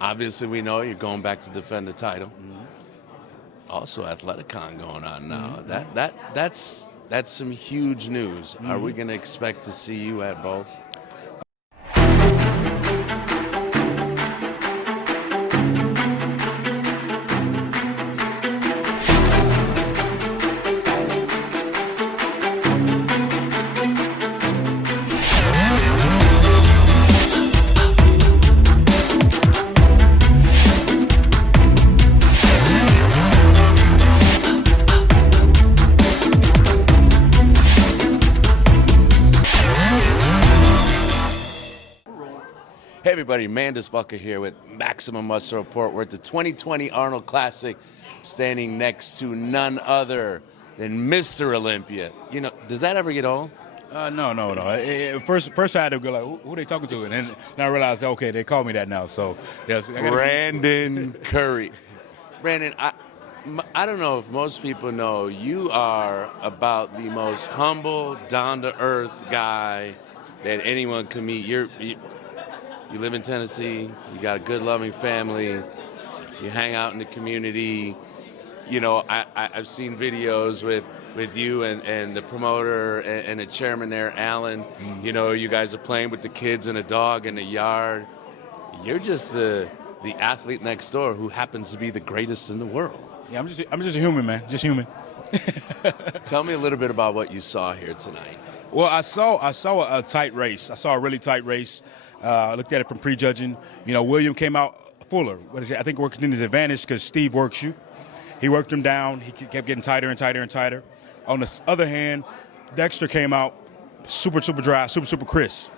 Obviously, we know you're going back to defend the title. Also, Athleticon going on now. That's some huge news. Are we going to expect to see you at both? Hey everybody, Mandus here with Maximum Muscle Report. We're at the 2020 Arnold Classic, standing next to none other than Mr. Olympia. You know, does that ever get old? No. First I had to go like, who are they talking to? And then I realized, okay, they call me that now. So yes, Brandon Curry. Brandon, I don't know if most people know, you are about the most humble, down-to-earth guy that anyone could meet. You live in Tennessee, you got a good, loving family, you hang out in the community. You know, I've seen videos with you and the promoter and the chairman there, Alan. You know, you guys are playing with the kids and a dog in the yard. You're just the athlete next door who happens to be the greatest in the world. Yeah, I'm just a human, man, just human. Tell me a little bit about what you saw here tonight. Well, I saw a tight race. I saw a really tight race. I looked at it from prejudging. You know, William came out fuller. I think working in his advantage because Steve works you. He worked him down. He kept getting tighter and tighter and tighter. On the other hand, Dexter came out super dry, super crisp.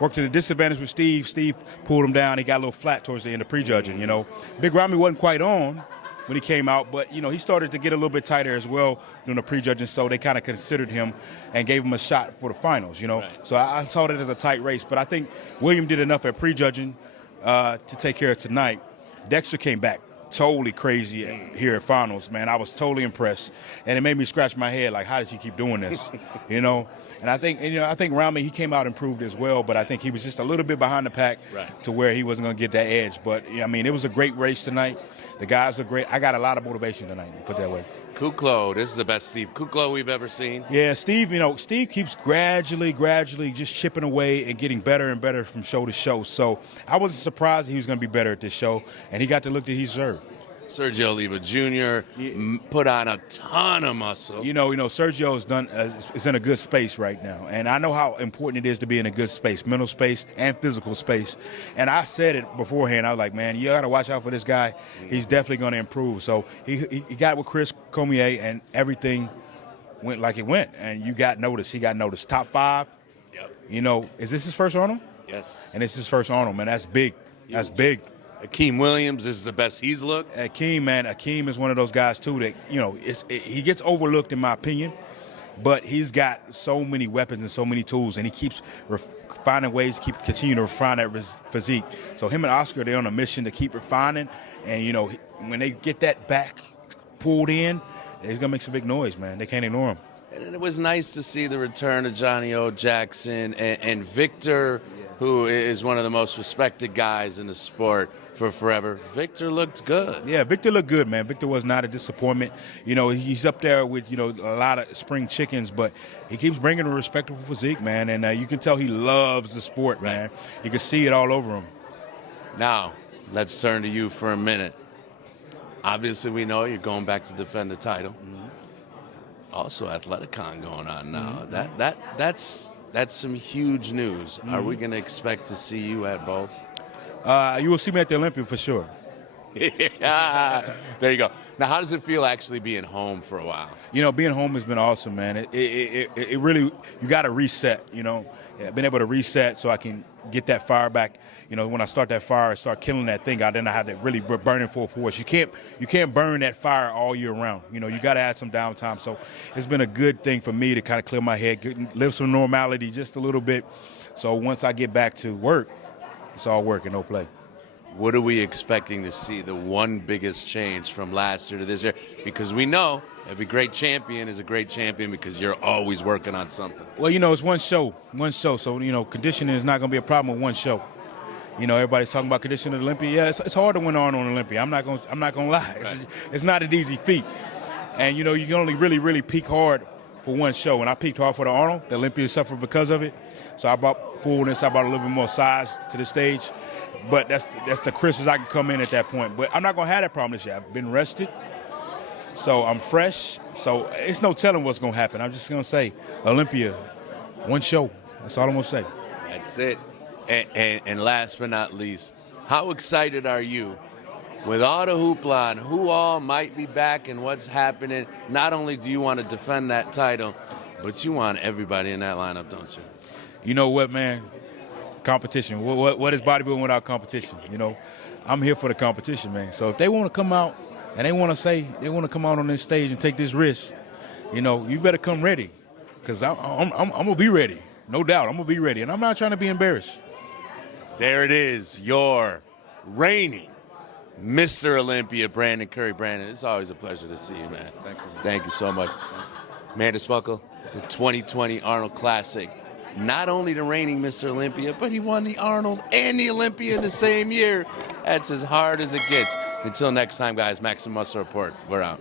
Worked at a disadvantage with Steve. Steve pulled him down. He got a little flat towards the end of prejudging, you know. Big Ramy wasn't quite on when he came out, but, you know, he started to get a little bit tighter as well during the prejudging, so they kind of considered him and gave him a shot for the finals, you know. Right. So I saw that as a tight race, but I think William did enough at prejudging to take care of tonight. Dexter came back totally crazy here at finals, man. I was totally impressed, and it made me scratch my head, like, how does he keep doing this, you know? And I think Ramy, he came out improved as well, but I think he was just a little bit behind the pack to where he wasn't going to get that edge. But, I mean, it was a great race tonight. The guys are great. I got a lot of motivation tonight, put it that way. Kuklo, this is the best Steve Kuklo we've ever seen. Yeah, Steve, you know, Steve keeps gradually just chipping away and getting better and better from show to show. So I wasn't surprised he was going to be better at this show, and he got the look that he deserved. Sergio Oliva Jr. Put on a ton of muscle. You know, Sergio is in a good space right now, and I know how important it is to be in a good space, mental space and physical space. And I said it beforehand. I was like, man, you got to watch out for this guy. He's definitely going to improve. So he got with Chris Cormier, and everything went like it went. And you got noticed. He got noticed. Top 5. Yep. You know, is this his first Arnold? Yes. And it's his first Arnold, man. That's big. That's big. Akeem Williams, this is the best he's looked. Akeem is one of those guys, too, that, you know, he gets overlooked, in my opinion, but he's got so many weapons and so many tools, and he keeps finding ways to continue to refine that physique. So him and Oscar, they're on a mission to keep refining, and, you know, when they get that back pulled in, it's going to make some big noise, man. They can't ignore him. And it was nice to see the return of Johnny O. Jackson and Victor, who is one of the most respected guys in the sport for forever. Victor looked good. Yeah, Victor looked good, man. Victor was not a disappointment. You know, he's up there with, you know, a lot of spring chickens, but he keeps bringing a respectable physique, man. And you can tell he loves the sport, man. You can see it all over him. Now, let's turn to you for a minute. Obviously, we know you're going back to defend the title. Also, Athleticon going on now. That's some huge news. Are we going to expect to see you at both? You will see me at the Olympia for sure. Yeah. There you go. Now, how does it feel actually being home for a while? You know, being home has been awesome, man. It really, you got to reset, you know. I've been able to reset so I can get that fire back. You know, when I start that fire, I start killing that thing out, then I have that really burning full force. You can't burn that fire all year round. You know, you got to add some downtime. So it's been a good thing for me to kind of clear my head, live some normality just a little bit. So once I get back to work, it's all work and no play. What are we expecting to see, the one biggest change from last year to this year? Because we know every great champion is a great champion because you're always working on something. Well, you know, it's one show. So, you know, conditioning is not going to be a problem with one show. You know, everybody's talking about conditioning Olympia. Yeah, it's hard to win Arnold Olympia. I'm not gonna lie. It's not an easy feat. And you know, you can only really peak hard for one show. And I peaked hard for the Arnold. The Olympia suffered because of it. So I brought fullness. I brought a little bit more size to the stage. But that's the crispest I can come in at that point. But I'm not gonna have that problem this year. I've been rested, so I'm fresh. So it's no telling what's gonna happen. I'm just gonna say Olympia, one show. That's all I'm gonna say. That's it. And last but not least, how excited are you with all the hoopla and who all might be back and what's happening? Not only do you want to defend that title, but you want everybody in that lineup, don't you? You know what, man? Competition. What is bodybuilding without competition? You know, I'm here for the competition, man. So if they want to come out and they want to say they want to come out on this stage and take this risk, you know, you better come ready, because I'm gonna be ready, no doubt. I'm gonna be ready, and I'm not trying to be embarrassed. There it is, your reigning Mr. Olympia, Brandon Curry. Brandon, it's always a pleasure to see you, man. Thank you. Thank you so much. Mandus Buckle, the 2020 Arnold Classic. Not only the reigning Mr. Olympia, but he won the Arnold and the Olympia in the same year. That's as hard as it gets. Until next time, guys, Maximum Muscle Report. We're out.